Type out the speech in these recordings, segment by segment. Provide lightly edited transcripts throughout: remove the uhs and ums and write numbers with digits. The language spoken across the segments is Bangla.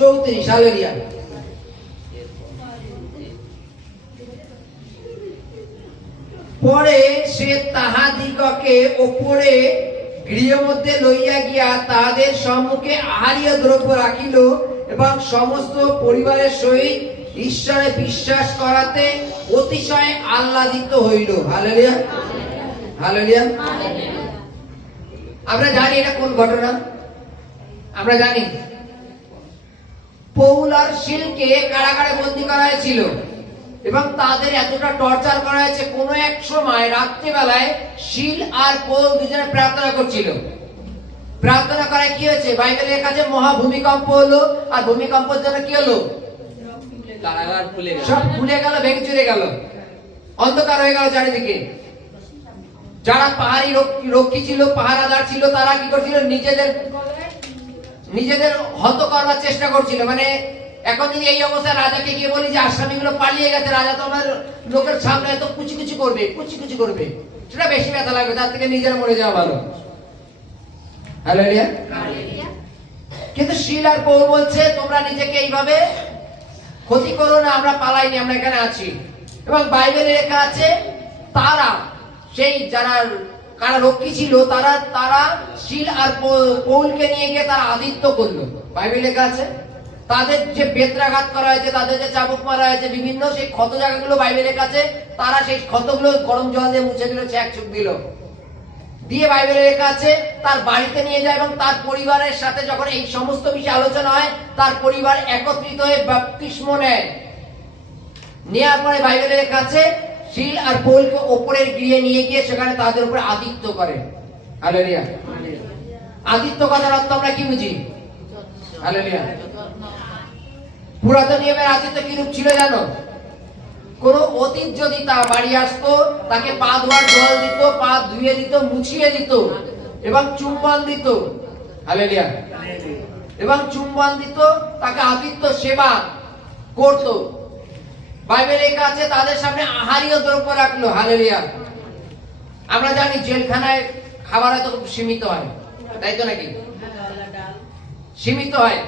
34। হালেলুয়া। পরে সে তাহাদিগকে ওপরে গৃহের মধ্যে লইয়া গিয়া তাহাদের সম্মুখে আহারীয় দ্রব্য রাখিল এবং সমস্ত পরিবারের সহিত ঈশ্বরে বিশ্বাস করাতে অতিশয় আহ্লাদিত হইল। Hallelujah, hallelujah. আমরা জানি এটা কোন ঘটনা? আমরা জানি পৌল আর সিলকে কারাগারে বন্দী করা হয়েছিল এবং তাদের এতটা টর্চার করা হয়েছে, কোন এক সময় রাত্রিবেলায় সিল আর পৌল দুজনে প্রার্থনা করছিল। প্রার্থনা করায় কি হয়েছে? বাইবেলের কাছে মহা ভূমিকম্প হলো, আর ভূমিকম্পের জন্য কি হলো? কারাগার খুলে গেল, সব খুলে গেল, ভেঙে চুরে গেল, অন্ধকার হয়ে গেল চারিদিকে। যারা পাহাড়ি রক্ষী ছিল, পাহারাদার ছিল, তারা কি করছিল? নিজেদের হত করবার চেষ্টা করছিল। মানে এখন যদি এই অবস্থায় রাজাকে গিয়ে বলি যে আসামিগুলো পালিয়ে গেছে, রাজা তো আমার লোকের সামনে এত কুচি কুচি করবে, সেটা বেশি ব্যথা লাগবে, তার থেকে নিজেরা মরে যাওয়া ভালো। হালেলুয়া। কিন্তু সিল আর পৌল বলছে তোমরা নিজেকে এইভাবে ক্ষতি করো না, আমরা পালাইনি, আমরা এখানে আছি। এবং বাইবেলে লেখা আছে তারা, সেই যারা কারারক্ষী ছিল, তারা সিল আর পৌলকে নিয়ে গিয়ে তারা আদিত্য করলো। বাইবেলে লেখা আছে তাদের যে বেত্রাঘাত করা হয়েছে, তাদের যে চাবুক মারা হয়েছে, বিভিন্ন সেই ক্ষত জায়গাগুলো বাইবেলের কাছে, তারা সেই ক্ষতগুলো গরম জল দিয়ে মুছে দিল, ছ্যাঁক দিল, দিয়ে বাইবেলে লেখা আছে তার বাড়িতে নিয়ে যায় এবং তার পরিবারের সাথে যখন এই সমস্ত বিষয়ে আলোচনা হয়, তার পরিবার একত্রিত হয়ে বাপ্তিস্ম নেয়। নেওয়ার পরে বাইবেলে লেখা আছে সিল আর পৌলকে ওপরের গৃহে নিয়ে গিয়ে সেখানে তাদের উপরে আদিত্য করে। হালেলুয়া। আদিত্য কথার অর্থ আমরা কি বুঝি? হালেলুয়া। পুরাতন নিয়মের আদিত্য কি রূপ ছিল জানো? কোন অতীত যদি তার বাড়ি আসতো, তাকে পা ধোয়ার জল দিত, পা ধুয়ে দিত, মুছিয়ে দিত এবং চুম্বন দিত। হালেলুয়া। এবং চুম্বন দিত, তাকে আতিথ্য সেবা করত। বাইবেলে লেখা আছে তাদের সামনে আহারীয় দ্রব্য রাখলো। হালেলুয়া। আমরা জানি জেলখানায় খাবার হয়তো খুব সীমিত হয়, তাই তো নাকি? সীমিত হয়।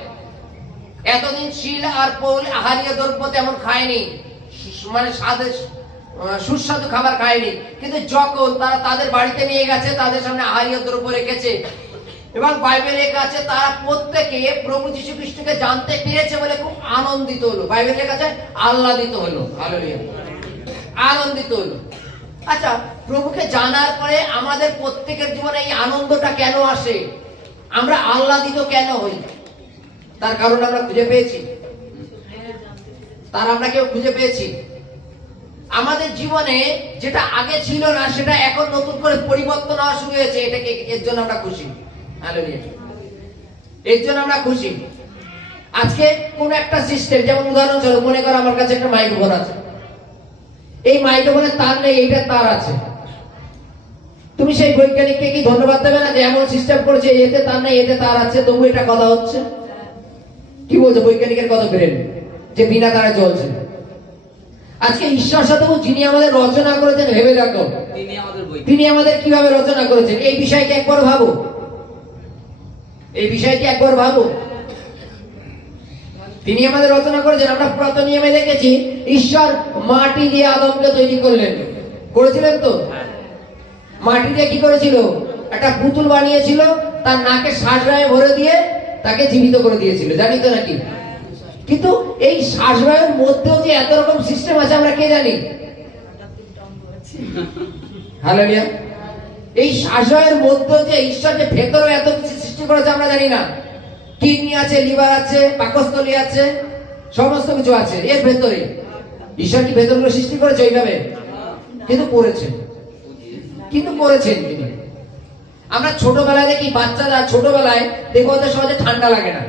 এতদিন সিল আর পৌল আহারীয় দ্রব্য তেমন খায়নি, মানে সুস্বাদু খাবার খায়নি। কিন্তু যখন তারা তাদের বাড়িতে নিয়ে গেছে, তাদের সামনে আহারীয় দ্রব্য রেখেছে এবং বাইবেলে লেখা আছে তারা প্রত্যেকে প্রভু যীশু খ্রিস্টকে জানতে পেরেছে বলে খুব আনন্দিত হলো। বাইবেলে লেখা আছে আহ্লাদিত হলো। হালেলুয়া। আনন্দিত হলো। আচ্ছা, প্রভুকে জানার পরে আমাদের প্রত্যেকের জীবনে এই আনন্দটা কেন আসে? আমরা আহ্লাদিত কেন হই? তার কারণ আমরা খুঁজে পেয়েছি? তার আমরা কেউ খুঁজে পেয়েছি? আমাদের জীবনে যেটা আগে ছিল না, সেটা এখন নতুন করে পরিবর্তন হওয়া শুরু হয়েছে। এটাকে, এর জন্য আমরা খুশি। হালেলুয়া। এর জন্য আমরা খুশি। আজকে কোন একটা সিস্টেম, যেমন উদাহরণস্বরূপ মনে করো আমার কাছে একটা মাইক্রোফোন আছে, এই মাইক্রোফোনের তার নেই, এইটার তার আছে। তুমি সেই বৈজ্ঞানিককে কি ধন্যবাদ দেবে না যে এমন সিস্টেম করেছে, এতে তার নেই, এতে তার আছে, তবু এটা কথা হচ্ছে? কি বলছে বৈজ্ঞানিকের কথা ফেরেন যে বিনা তারে চলছে? আজকে ঈশ্বর সাথেও যিনি আমাদের রচনা করেছেন, ভেবে দেখো তিনি আমাদের কিভাবে রচনা করেছেন। এই বিষয়কে একবার ভাবো, এই বিষয়টি একবার ভাবো। তিনি আমাদের রচনা করেছেন। আমরা পুরাতন নিয়মে দেখেছি ঈশ্বর মাটি দিয়ে আদমকে তৈরি করলেন, করেছিলেন তো? মাটি দিয়ে কি করেছিল? একটা পুতুল বানিয়েছিল, তার নাকে শ্বাসবায়ু ভরে দিয়ে তাকে জীবিত করে দিয়েছিল, জানি তো নাকি? কিন্তু এই শ্বাসবায়ুর মধ্যেও যে এত রকম সিস্টেম আছে আমরা কে জানি? হালেলুয়া। এই শ্বাসবায়ুর মধ্যেও যে ঈশ্বর যে ভেতরে এত কিছু সৃষ্টি করেছে আমরা জানি না। কিডনি আছে, লিভার আছে, পাকস্থলী আছে, সমস্ত কিছু আছে এর ভেতরে। ঈশ্বর কি ভেতরগুলো সৃষ্টি করেছে ওইভাবে? কিন্তু করেছেন, কিন্তু করেছেন তিনি। আমরা ছোটবেলায় দেখি বাচ্চারা, ছোটবেলায় দেখো ওদের সহজে ঠান্ডা লাগে না।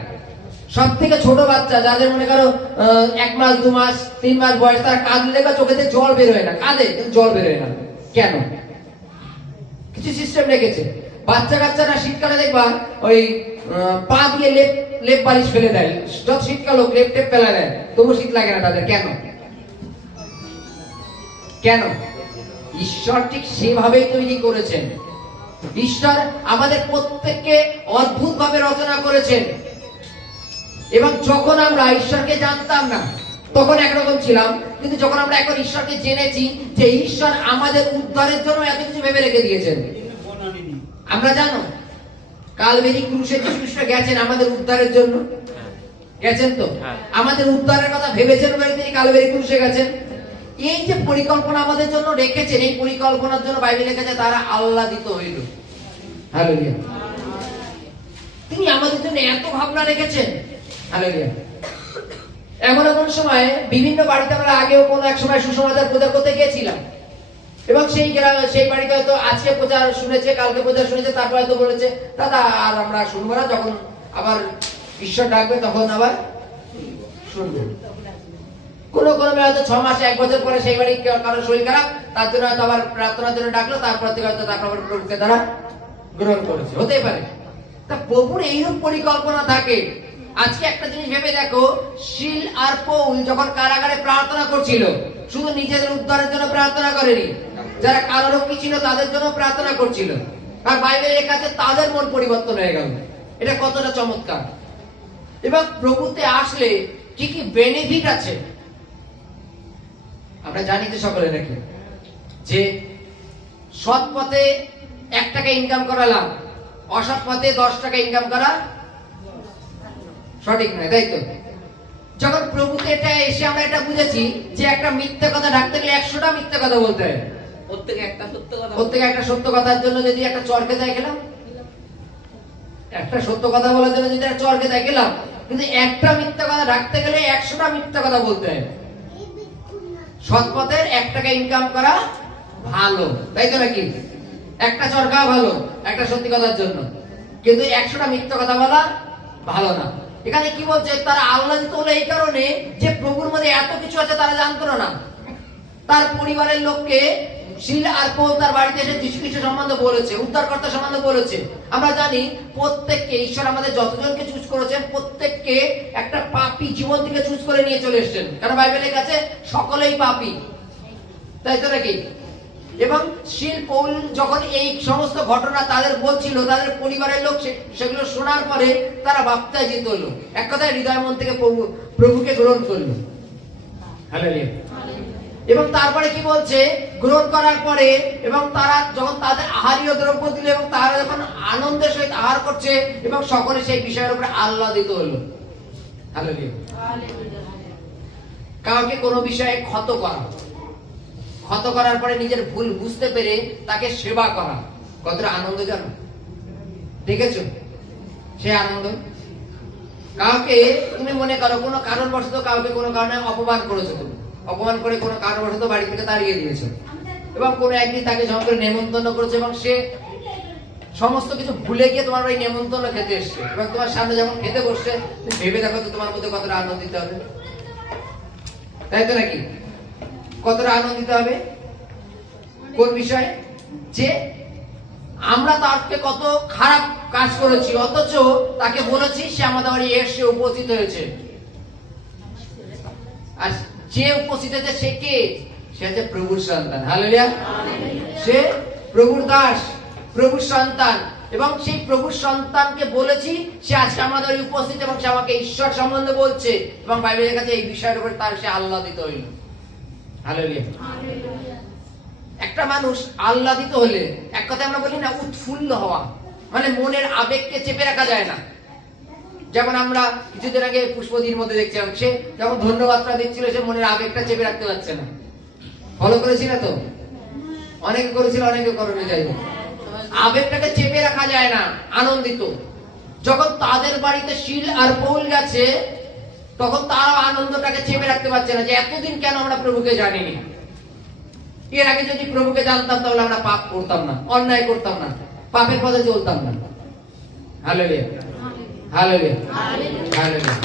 সব থেকে ছোট বাচ্চা যাদের মনে করো 1 মাস 2 মাস 3 মাস বয়স, তারা কাঁদলে দেখো চোখেতে জল বের হয় না, কাঁদে কিন্তু জল বের হয় না। কেন? কিছু সিস্টেম রেখেছে। বাচ্চা কাচ্চারা শীতকালে দেখবা ওই পা দিয়ে লেপ বালিশ ফেলে দেয়, যত শীতকাল হোক লেপ টেপ ফেলে দেয়, তবু শীত লাগে না তাদের। কেন? কেন? ঈশ্বর ঠিক সেভাবেই তৈরি করেছেন। ঈশ্বর আমাদের প্রত্যেককে অদ্ভুত ভাবে রচনা করেছেন। এবং যখন আমরা ঈশ্বরকে জানতাম না তখন একরকম ছিলাম, কিন্তু যখন আমরা এখন ঈশ্বরকে জেনেছি যে ঈশ্বর আমাদের উদ্ধারের জন্য এত কিছু ভেবে রেখে দিয়েছেন। আমরা জানো কালভেরি ক্রুশে যিশু খ্রিস্ট গেছেন আমাদের উদ্ধারের জন্য, গেছেন তো? আমাদের উদ্ধারের কথা ভেবেছেন বলে তিনি কালভেরি ক্রুশে গেছেন। এই যে পরিকল্পনা আমাদের জন্য রেখেছেন, এই পরিকল্পনার জন্য বাইবেলে লেখা তারা আহ্লাদিত হইল। হালেলুয়া। তিনি আমাদের জন্য এত ভাবনা রেখেছেন। হালেলুয়া। এমন এমন সময় বিভিন্ন বাড়িতে আমরা আগেও কোনো এক সময় সুসমাচার প্রচার করতে গিয়েছিলাম, এবং সেই বাড়িতে হয়তো আজকে প্রচার শুনেছে, কালকে প্রচার শুনেছে, তারপর হয়তো বলেছে দাদা আর আমরা শুনবো না, যখন আবার ঈশ্বর ডাকবে তখন আবার শুনবো। কোনো হয়তো 6 মাস 1 বছর পরে সেই বাড়ি কারো শরীর খারাপ, তার জন্য হয়তো আবার প্রার্থনার জন্য ডাকলো, তারপর থেকে হয়তো তারপর প্রভুকে তারা গ্রহণ করেছে, হতেই পারে। তা প্রভুর এইরূপ পরিকল্পনা থাকে। আজকে একটা জিনিস ভেবে দেখো, শিল আর পৌল যখন কারাগারে প্রার্থনা করছিল, শুধু নিজেদের উদ্ধারের জন্য প্রার্থনা করেনি, যারা কারারক্ষী ছিল তাদের জন্য প্রার্থনা করছিল। আর বাইবেলে লেখা আছে তাদের মন পরিবর্তন হয়ে গেল। এটা কতটা চমৎকার! এবং প্রভুতে আসলে কি কি বেনিফিট আছে আমরা জানি তো সকলে নাকি, যে সৎ পথে 1 টাকা ইনকাম করা লাভ, অসৎ পথে 10 টাকা ইনকাম করা সঠিক নয়, তাই তো? যখন প্রভুতে এটা এসে আমরা এটা বুঝেছি যে একটা মিথ্যা কথা ঢাকতে গেলে 100টা মিথ্যা কথা বলতে হয়, প্রত্যেকে একটা সত্য কথার জন্য যদি একটা চরকে দেয় গেলাম, একটা সত্য কথা বলার জন্য যদি একটা চরকে দেয় গেলাম, কিন্তু একটা মিথ্যা কথা ঢাকতে গেলে 100টা মিথ্যা কথা বলতে হয়। সৎ পথের 1 টাকা ইনকাম করা ভালো, তাই তো নাকি? একটা চরকা ভালো একটা সত্যি কথার জন্য, কিন্তু 100টা মিথ্যা কথা বলা ভালো না। এখানে কি বলছে? তারা আহ্লাদিত হলো এই কারণে যে প্রভুর মধ্যে এত কিছু আছে তারা জানতো না। তার পরিবারের লোককে শিল আর পৌল তার বাড়িতে এসে যিশু খ্রিস্ট সম্বন্ধে বলেছে, উদ্ধারকর্তা সম্বন্ধে বলেছে। আমরা জানি প্রত্যেককে ঈশ্বর আমাদের যতজনকে চুজ করেছেন প্রত্যেককে একটা পাপী জীবন থেকে চুজ করে নিয়ে চলে এসেছেন, কারণ বাইবেলে কাছে সকলেই পাপী, তাই তো নাকি? এবং শিল পৌল যখন এই সমস্ত ঘটনা তাদের বলছিল, তাদের পরিবারের লোক সেগুলো শোনার পরে তারা বাপ্তাইজিত হলো, এক কথায় হৃদয় মন থেকে প্রভুকে গ্রহণ করলো। হালেলুয়া। এবং তারপরে কি বলছে? গ্রহণ করার পরে এবং তারা যখন তাদের আহারীয় দ্রব্য দিল এবং তারা যখন আনন্দের সহিত আহার করছে এবং সকলে সেই বিষয়ের উপরে আহ্লাদিত হলো। হালেলুয়া। কাউকে কোনো বিষয়ে ক্ষত করার পরে নিজের ভুল বুঝতে পেরে তাকে সেবা করা কতটা আনন্দ জানো? দেখেছো সে আনন্দ? কাউকে তুমি মনে করো কোনো কারণবশত কাউকে কোনো কারণে অপমান করেছো, তুমি অপমান করে কোনো কারণবশত বাড়ি থেকে তাড়িয়ে দিয়েছো, এবং কোনো একদিন তাকে যখন করে নেমন্তন্ন করেছে এবং সে সমস্ত কিছু ভুলে গিয়ে তোমার বাড়ি নেমন্তন্ন খেতে এসছে, এবং তোমার সামনে যখন খেতে বসছে তুমি ভেবে দেখো তো তোমার মধ্যে কতটা আনন্দিত হবে, তাই তো নাকি? কতটা আনন্দিত হবে? কোন বিষয়? যে আমরা তাকে কত খারাপ কাজ করেছি, অথচ তাকে বলেছি সে আমাদের বাড়ি এসে উপস্থিত হয়েছে। আর যে উপস্থিত হয়েছে সে কে? সে হচ্ছে প্রভুর সন্তান। হালেলুয়া। সে প্রভুর দাস, প্রভুর সন্তান, এবং সেই প্রভুর সন্তানকে বলেছি সে আজকে আমাদের বাড়ি উপস্থিত এবং সে আমাকে ঈশ্বর সম্বন্ধে বলছে, এবং বাইবেলের কাছে এই বিষয়ের উপর তার সে আহ্লাদিত হইল। হালেলুয়া। একটা মানুষ আহ্লাদিত হলে, এক কথা আমরা বলি না উৎফুল্ল হওয়া, মানে মনের আবেগকে চেপে রাখা যায় না। যেমন আমরা কিছুদিন আগে পুষ্পদির মধ্যে দেখছিলাম, সে যখন ধন্যবাদটা দিচ্ছিল সে মনের আবেগটা চেপে রাখতে পারছে না। ফলো করেছিল তো? অনেকে করেছিল, অনেকে করেনি, যাই হোক আবেগটাকে চেপে রাখা যায় না। আনন্দিত যখন তাদের বাড়িতে শিল আর পৌল গেছে তখন তারা আনন্দটাকে চেপে রাখতে পারছে না, যে এতদিন কেন আমরা প্রভুকে জানিনি। এর আগে যদি প্রভুকে জানতাম তাহলে আমরা পাপ করতাম না, অন্যায় করতাম না, পাপের পথে চলতাম না। হালেলুয়া। হালেলুয়া। হালেলুয়া।